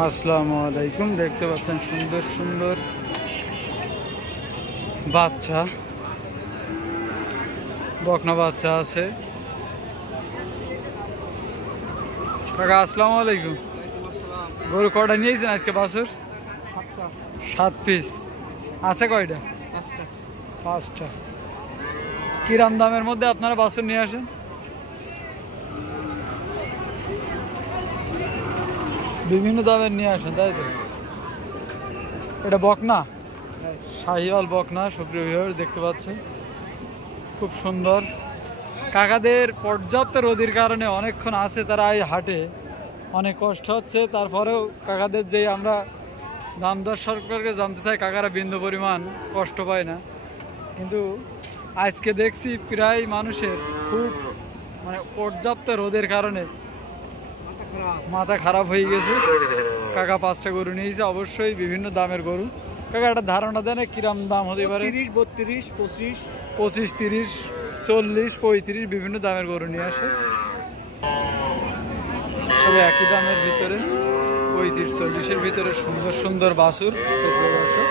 আসসালামু আলাইকুম। দেখতে পাচ্ছেন সুন্দর সুন্দর বাচ্চা, বকনা বাচ্চা আছে। কাকা আসসালামু আলাইকুম। গরু কয়টা নিয়েছেন আজকে? বাছুর 7 পিস আছে। কয়টা? 5টা। কিরাম দামের মধ্যে আপনারা বাছুর নিয়ে আসেন? বিভিন্ন দামের নিয়ে আসেন, তাই তো? এটা বকনা, শাহিওয়াল বকনা। সুপ্রিয় ভিউয়ার্স, দেখতে পাচ্ছেন খুব সুন্দর। কাকাদের পর্যাপ্ত রোদের কারণে অনেকক্ষণ আছে তারা এই হাটে, অনেক কষ্ট হচ্ছে। তারপরেও কাকাদের যে আমরা দাম দর সরকারকে জানতে চাই, কাকারা বিন্দু পরিমাণ কষ্ট পায় না। কিন্তু আজকে দেখছি প্রায় মানুষের খুব পর্যাপ্ত রোদের কারণে মাথা খারাপ হয়ে গেছে। কাকা 5টা গরু নিয়েছে, অবশ্যই বিভিন্ন দামের গরু। কাকা একটা ধারণা দেন কিরম দাম হতে পারে? 32, 25, 25, 30, 40, 35 বিভিন্ন দামের গরু নিয়ে আসে। সব একই দামের ভিতরে, 35, 40-এর ভিতরে সুন্দর সুন্দর বাছুর। সুপ্রিয় দর্শক,